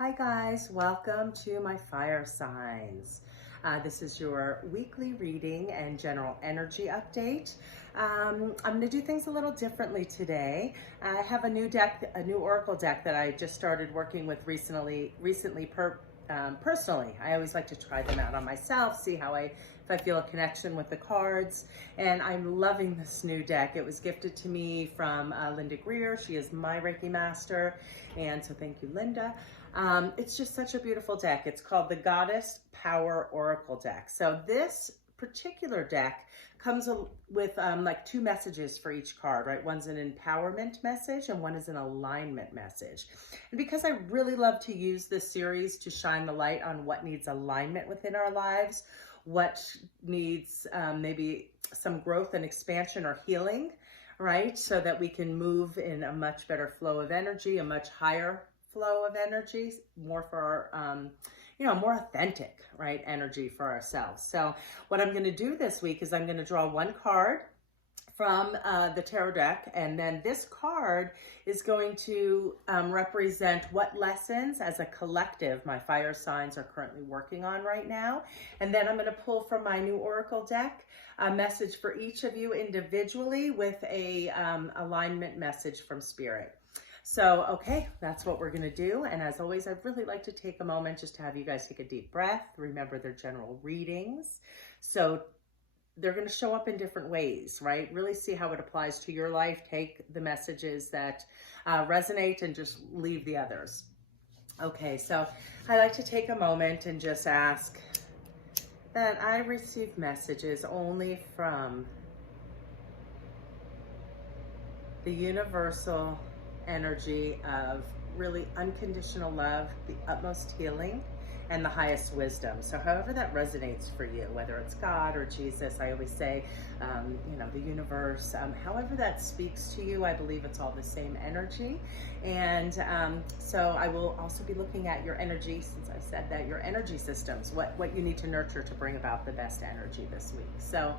Hi guys, welcome to my fire signs. This is your weekly reading and general energy update. I'm going to do things a little differently today. I have a new deck, a new oracle deck that I just started working with recently personally. I always like to try them out on myself, see if I feel a connection with the cards, and I'm loving this new deck. It was gifted to me from Linda Greer. She is my Reiki master, and so thank you, Linda. It's just such a beautiful deck. It's called the Goddess Power Oracle deck. So this particular deck comes with like two messages for each card, right? One's an empowerment message and one is an alignment message. And because I really love to use this series to shine the light on what needs alignment within our lives, what needs maybe some growth and expansion or healing, right? So that we can move in a much better flow of energy, a much higher flow of energy, more for our, more authentic, right, energy for ourselves. So what I'm going to do this week is I'm going to draw one card from the tarot deck, and then this card is going to represent what lessons as a collective my fire signs are currently working on right now. And then I'm going to pull from my new oracle deck a message for each of you individually with a alignment message from spirit. So, okay, that's what we're going to do. And as always, I'd really like to take a moment just to have you guys take a deep breath. Remember, they're general readings. So they're going to show up in different ways, right? Really see how it applies to your life. Take the messages that resonate and just leave the others. Okay, so I like to take a moment and just ask that I receive messages only from the universal energy of really unconditional love, the utmost healing, and the highest wisdom. So however that resonates for you, whether it's God or Jesus, I always say, the universe, however that speaks to you, I believe it's all the same energy. And so I will also be looking at your energy, since I said that, your energy systems, what you need to nurture to bring about the best energy this week. So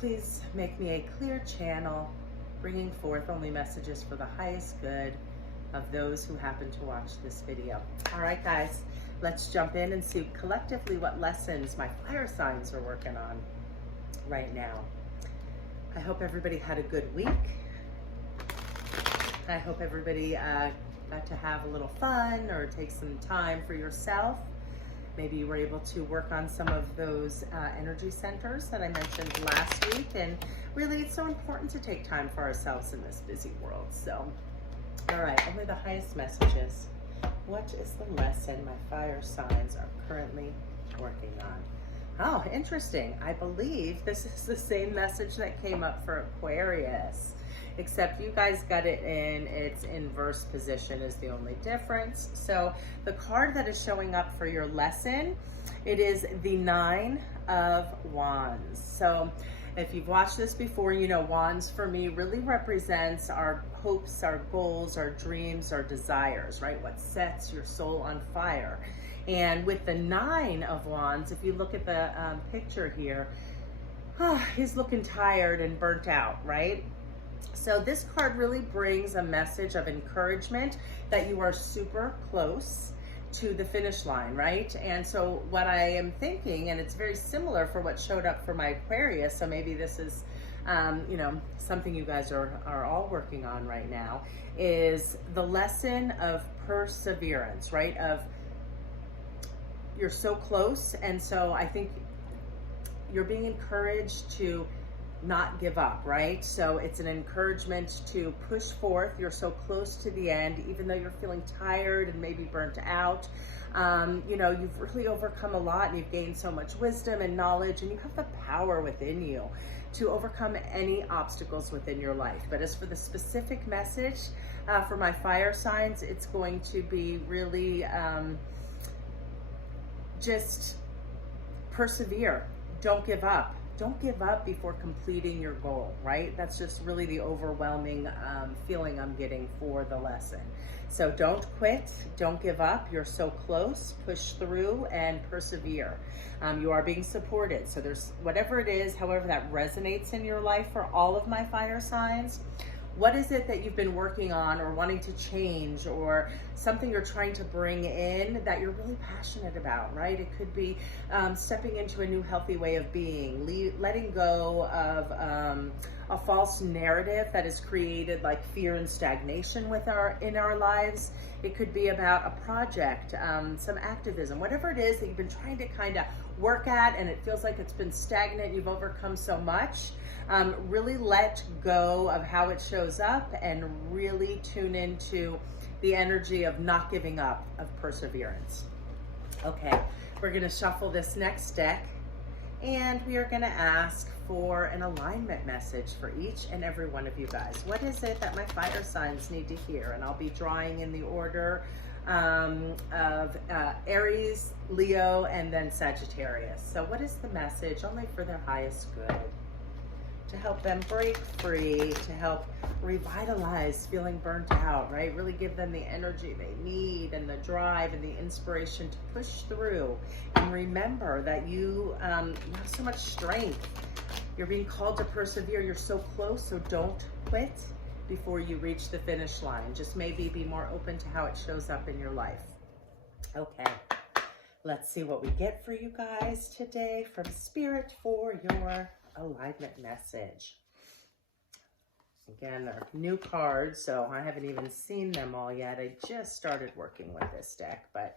please make me a clear channel, bringing forth only messages for the highest good of those who happen to watch this video. All right, guys, let's jump in and see collectively what lessons my fire signs are working on right now. I hope everybody had a good week. I hope everybody got to have a little fun or take some time for yourself. Maybe you were able to work on some of those energy centers that I mentioned last week. And really, it's so important to take time for ourselves in this busy world. So, all right, only the highest messages. What is the lesson my fire signs are currently working on? Oh, interesting. I believe this is the same message that came up for Aquarius, except you guys got it in its inverse position is the only difference. So the card that is showing up for your lesson, it is the Nine of Wands. So if you've watched this before, you know wands for me really represents our hopes, our goals, our dreams, our desires, right? What sets your soul on fire. And with the Nine of Wands, if you look at the picture here, he's looking tired and burnt out, right? So this card really brings a message of encouragement that you are super close to the finish line, right? And so what I am thinking, and it's very similar for what showed up for my Aquarius, so maybe this is something you guys are all working on right now, is the lesson of perseverance, right? Of you're so close, and so I think you're being encouraged to not give up, right? So it's an encouragement to push forth. You're so close to the end, even though you're feeling tired and maybe burnt out. You've really overcome a lot, and you've gained so much wisdom and knowledge, and you have the power within you to overcome any obstacles within your life. But as for the specific message for my fire signs, it's going to be really just persevere. Don't give up. Don't give up before completing your goal, right? That's just really the overwhelming feeling I'm getting for the lesson. So don't quit, don't give up. You're so close, push through and persevere. You are being supported. So there's whatever it is, however that resonates in your life for all of my fire signs, What is it that you've been working on or wanting to change, or something you're trying to bring in that you're really passionate about, right? It could be stepping into a new healthy way of being, letting go of a false narrative that has created like fear and stagnation in our lives. It could be about a project, some activism, whatever it is that you've been trying to kind of work at and it feels like it's been stagnant, you've overcome so much. Really let go of how it shows up and really tune into the energy of not giving up, of perseverance. Okay, we're gonna shuffle this next deck and we are gonna ask for an alignment message for each and every one of you guys. What is it that my fire signs need to hear? And I'll be drawing in the order of Aries, Leo, and then Sagittarius. So what is the message? Only for their highest good. To help them break free, to help revitalize feeling burnt out, right? Really give them the energy they need and the drive and the inspiration to push through. And remember that you have so much strength. You're being called to persevere. You're so close, so don't quit before you reach the finish line. Just maybe be more open to how it shows up in your life. Okay, let's see what we get for you guys today from Spirit for your alignment message. Again, they're new cards, so I haven't even seen them all yet. I just started working with this deck, but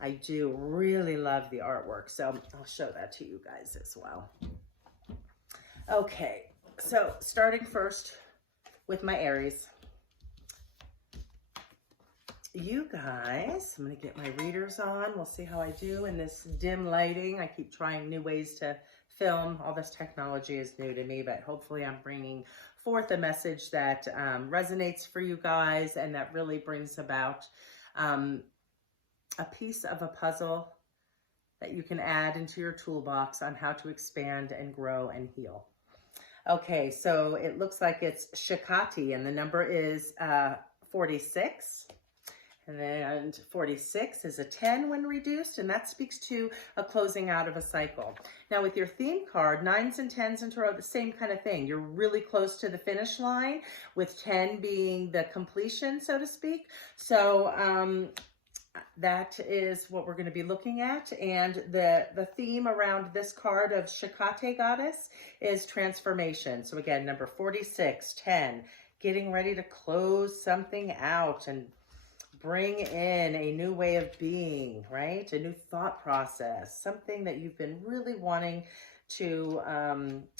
I do really love the artwork, so I'll show that to you guys as well. Okay, so starting first with my Aries. You guys, I'm going to get my readers on. We'll see how I do in this dim lighting. I keep trying new ways to film. All this technology is new to me, but hopefully I'm bringing forth a message that resonates for you guys and that really brings about a piece of a puzzle that you can add into your toolbox on how to expand and grow and heal. Okay, so it looks like it's Shikati, and the number is 46. And then 46 is a 10 when reduced, and that speaks to a closing out of a cycle. Now with your theme card, 9s and 10s in tarot, the same kind of thing. You're really close to the finish line, with 10 being the completion, so to speak. So that is what we're going to be looking at. And the theme around this card of Shikate Goddess is transformation. So again, number 46, 10, getting ready to close something out and bring in a new way of being, right? A new thought process, something that you've been really wanting to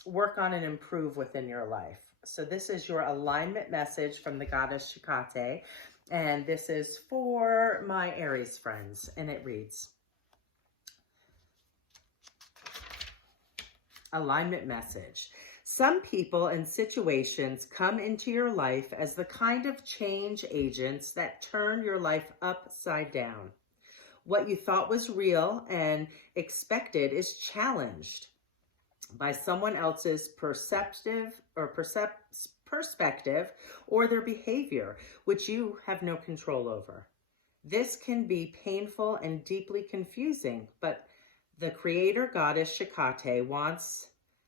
work on and improve within your life. So this is your alignment message from the goddess Shikate, and this is for my Aries friends, and it reads, alignment message. Some people and situations come into your life as the kind of change agents that turn your life upside down. What you thought was real and expected is challenged by someone else's perspective or their behavior, which you have no control over. This can be painful and deeply confusing, but the creator goddess Shikate wants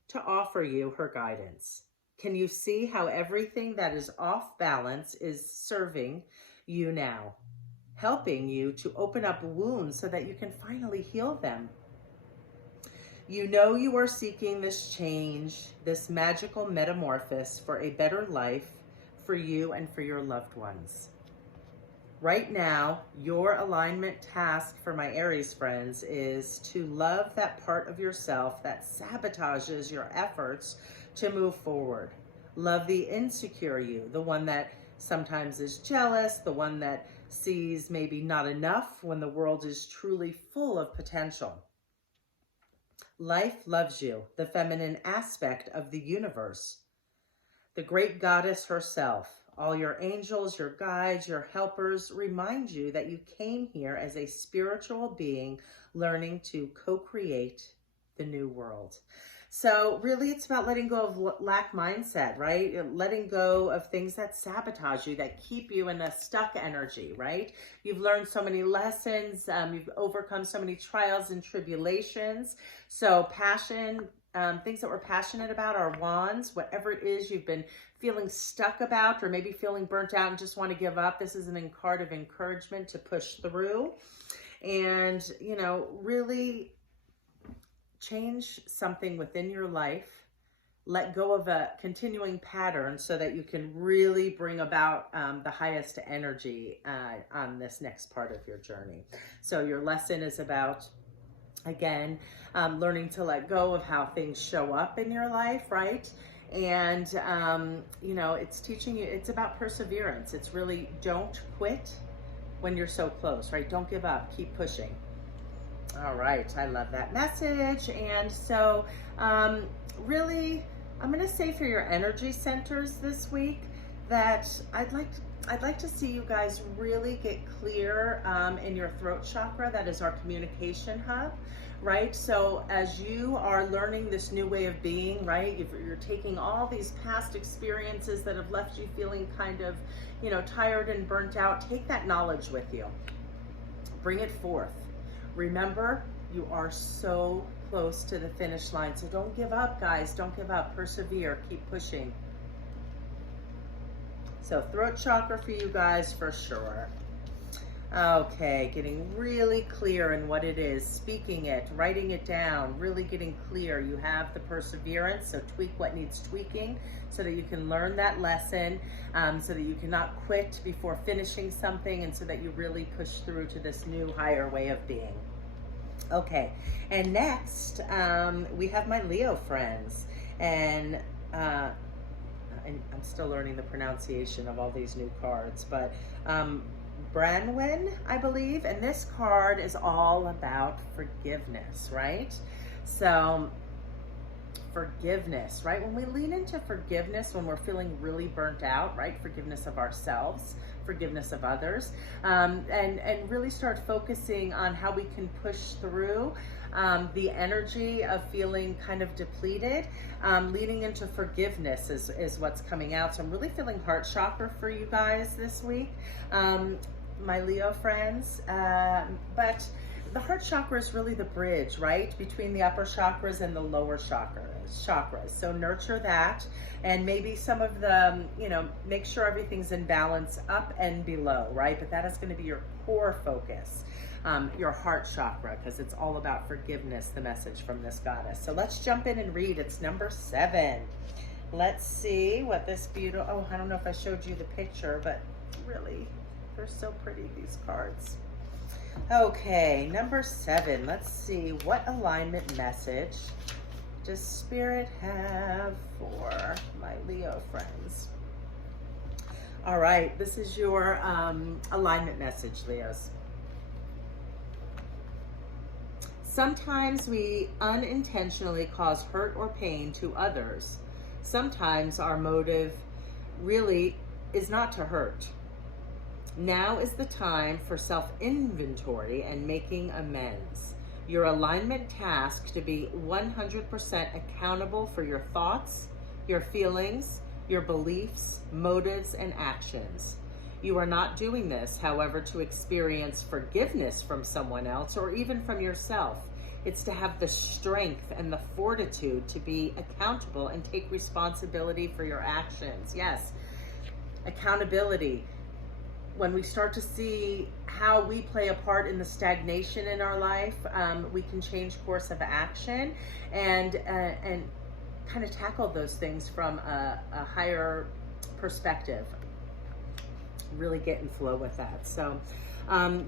to offer you her guidance. Can you see how everything that is off balance is serving you now, helping you to open up wounds so that you can finally heal them? You know you are seeking this change, this magical metamorphosis for a better life for you and for your loved ones. Right now, your alignment task for my Aries friends is to love that part of yourself that sabotages your efforts to move forward. Love the insecure you, the one that sometimes is jealous, the one that sees maybe not enough when the world is truly full of potential. Life loves you, the feminine aspect of the universe. The great goddess herself. All your angels, your guides, your helpers remind you that you came here as a spiritual being learning to co-create the new world. So really it's about letting go of lack mindset, right? Letting go of things that sabotage you, that keep you in a stuck energy, right? You've learned so many lessons. You've overcome so many trials and tribulations. So passion things that we're passionate about, our wands, whatever it is you've been feeling stuck about or maybe feeling burnt out and just want to give up. This is a card of encouragement to push through and, you know, really change something within your life. Let go of a continuing pattern so that you can really bring about the highest energy on this next part of your journey. So your lesson is about, again, learning to let go of how things show up in your life, right? And, you know, it's teaching you, it's about perseverance. It's really don't quit when you're so close, right? Don't give up, keep pushing. All right, I love that message. And so really, I'm going to say for your energy centers this week that I'd like to see you guys really get clear in your throat chakra. That is our communication hub, right? So as you are learning this new way of being, right, you're taking all these past experiences that have left you feeling kind of, you know, tired and burnt out. Take that knowledge with you. Bring it forth. Remember, you are so close to the finish line. So don't give up, guys. Don't give up. Persevere. Keep pushing. So throat chakra for you guys for sure. Okay, getting really clear in what it is, speaking it, writing it down, really getting clear. You have the perseverance, so tweak what needs tweaking so that you can learn that lesson, so that you cannot quit before finishing something, and so that you really push through to this new higher way of being. Okay, and next we have my Leo friends, and I'm still learning the pronunciation of all these new cards, but Branwen, I believe, and this card is all about forgiveness, right? So forgiveness, right? When we lean into forgiveness, when we're feeling really burnt out, right? Forgiveness of ourselves, forgiveness of others, and really start focusing on how we can push through the energy of feeling kind of depleted. Leaning into forgiveness is what's coming out. So I'm really feeling heart chakra for you guys this week, my Leo friends. But the heart chakra is really the bridge, right, between the upper chakras and the lower chakras. So nurture that, and maybe some of the, you know, make sure everything's in balance up and below, right? But that is going to be your core focus, your heart chakra, because it's all about forgiveness, the message from this goddess. So let's jump in and read. It's number 7. Let's see what this beautiful, oh, I don't know if I showed you the picture, but really, they're so pretty, these cards. Okay, number 7. Let's see, what alignment message does Spirit have for my Leo friends? All right, this is your alignment message, Leos. Sometimes we unintentionally cause hurt or pain to others. Sometimes our motive really is not to hurt. Now is the time for self-inventory and making amends. Your alignment task to be 100% accountable for your thoughts, your feelings, your beliefs, motives, and actions. You are not doing this, however, to experience forgiveness from someone else or even from yourself. It's to have the strength and the fortitude to be accountable and take responsibility for your actions. Yes, accountability. When we start to see how we play a part in the stagnation in our life, we can change course of action and kind of tackle those things from a higher perspective. Really get in flow with that. So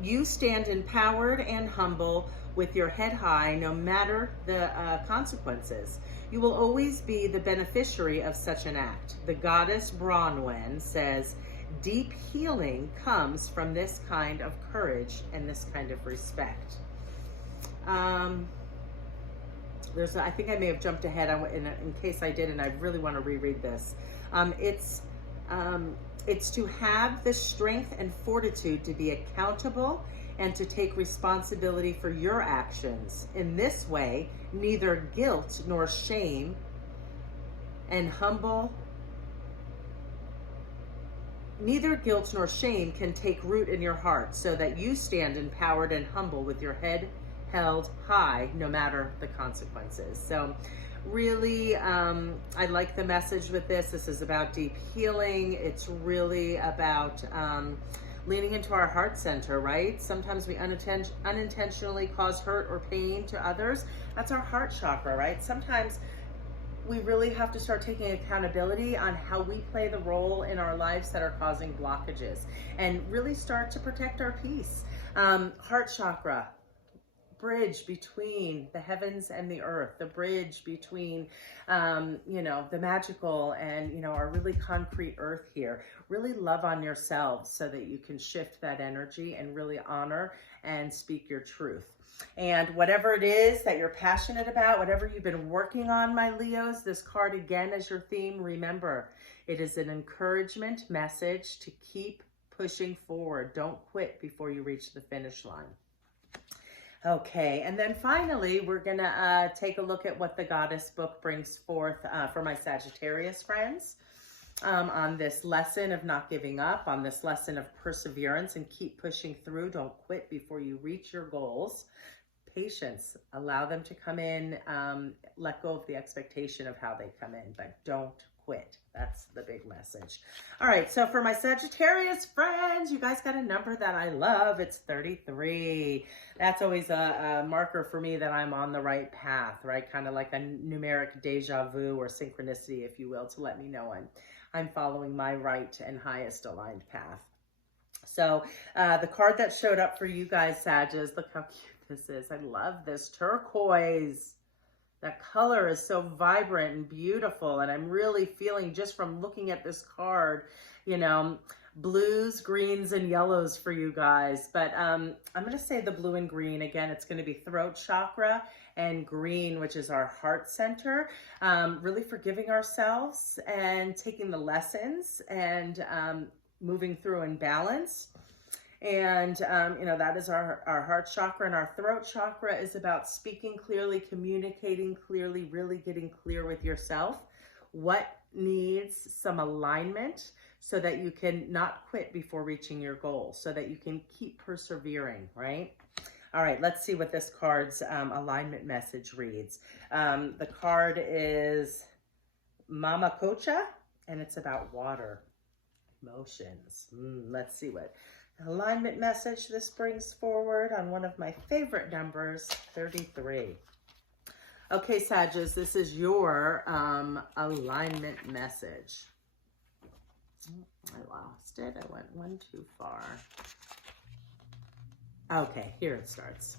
you stand empowered and humble with your head high, no matter the consequences. You will always be the beneficiary of such an act. The goddess Bronwen says, deep healing comes from this kind of courage and this kind of respect. I think I may have jumped ahead in case I did, and I really want to reread this. It's to have the strength and fortitude to be accountable and to take responsibility for your actions. In this way, neither guilt nor shame can take root in your heart, so that you stand empowered and humble with your head held high no matter the consequences. So really, I like the message with this. This is about deep healing. It's really about leaning into our heart center, right? Sometimes we unintentionally cause hurt or pain to others. That's our heart chakra, right? Sometimes we really have to start taking accountability on how we play the role in our lives that are causing blockages and really start to protect our peace. Heart chakra, bridge between the heavens and the earth, the bridge between, the magical and, our really concrete earth here. Really love on yourselves so that you can shift that energy and really honor and speak your truth. And whatever it is that you're passionate about, whatever you've been working on, my Leos, this card again is your theme. Remember, it is an encouragement message to keep pushing forward. Don't quit before you reach the finish line. Okay, and then finally, we're gonna take a look at what the Goddess book brings forth for my Sagittarius friends on this lesson of not giving up, on this lesson of perseverance and keep pushing through. Don't quit before you reach your goals. Patience, allow them to come in, let go of the expectation of how they come in, but don't quit. That's the big message. All right, so for my Sagittarius friends, you guys got a number that I love. It's 33. That's always a marker for me that I'm on the right path, right? Kind of like a numeric deja vu or synchronicity, if you will, to let me know I'm following my right and highest aligned path. So the card that showed up for you guys, Sagittarius, look how cute this is. I love this turquoise. That color is so vibrant and beautiful, and I'm really feeling just from looking at this card, blues, greens, and yellows for you guys. But I'm going to say the blue and green. Again, it's going to be throat chakra and green, which is our heart center. Really forgiving ourselves and taking the lessons and moving through in balance. And, that is our heart chakra, and our throat chakra is about speaking clearly, communicating clearly, really getting clear with yourself. What needs some alignment so that you can not quit before reaching your goal, so that you can keep persevering, right? All right, let's see what this card's alignment message reads. The card is Mama Cocha, and it's about water, emotions. Let's see what alignment message this brings forward on one of my favorite numbers, 33. Okay, Sagittarius, this is your alignment message. I lost it. I went one too far. Okay, here it starts.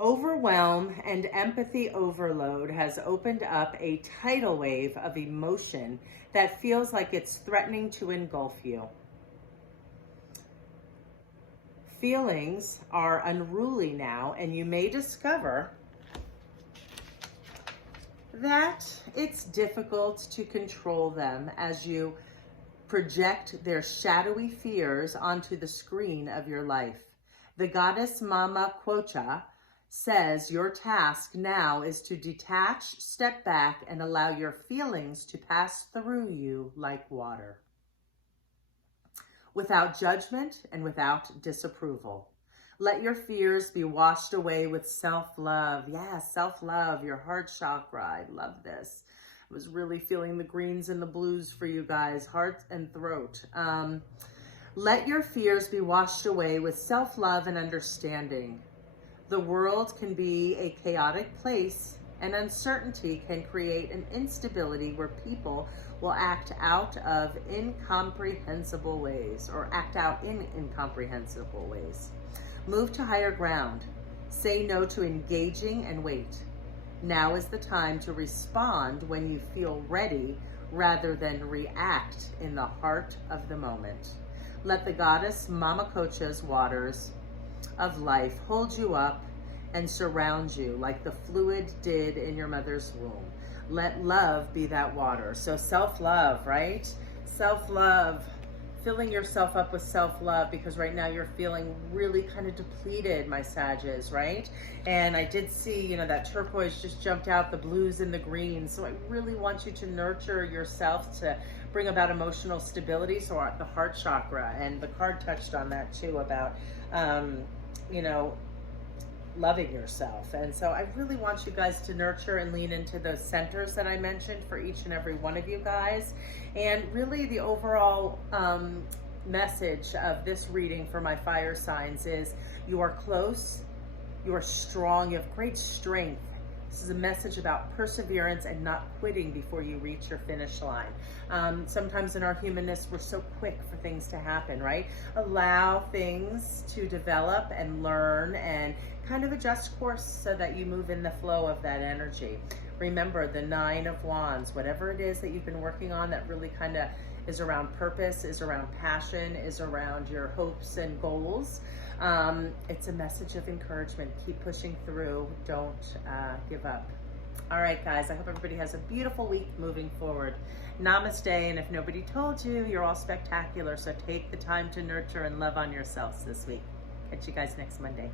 Overwhelm and empathy overload has opened up a tidal wave of emotion that feels like it's threatening to engulf you. Feelings are unruly now, and you may discover that it's difficult to control them as you project their shadowy fears onto the screen of your life. The goddess Mama Cocha says your task now is to detach, step back, and allow your feelings to pass through you like water, without judgment and without disapproval. Let your fears be washed away with self-love. Yeah, self-love, your heart chakra. I love this. I was really feeling the greens and the blues for you guys, heart and throat. Let your fears be washed away with self-love and understanding. The world can be a chaotic place, and uncertainty can create an instability where people will act out in incomprehensible ways. Move to higher ground. Say no to engaging and wait. Now is the time to respond when you feel ready rather than react in the heart of the moment. Let the goddess Mama Cocha's waters of life hold you up and surround you like the fluid did in your mother's womb. Let love be that water. So self-love, right? Self-love, filling yourself up with self-love, because right now you're feeling really kind of depleted, my Sagittarius, right? And I did see, that turquoise just jumped out, the blues and the greens. So I really want you to nurture yourself to bring about emotional stability. So the heart chakra, and the card touched on that too, about, loving yourself. And so I really want you guys to nurture and lean into those centers that I mentioned for each and every one of you guys. And really the overall message of this reading for my fire signs is you are close, you are strong, you have great strength. This is a message about perseverance and not quitting before you reach your finish line. Sometimes in our humanness, we're so quick for things to happen, right? Allow things to develop and learn and kind of adjust course so that you move in the flow of that energy. Remember the 9 of Wands, whatever it is that you've been working on that really kind of is around purpose, is around passion, is around your hopes and goals. It's a message of encouragement. Keep pushing through. Don't give up. All right, guys, I hope everybody has a beautiful week moving forward. Namaste, and if nobody told you, you're all spectacular, so take the time to nurture and love on yourselves this week. Catch you guys next Monday.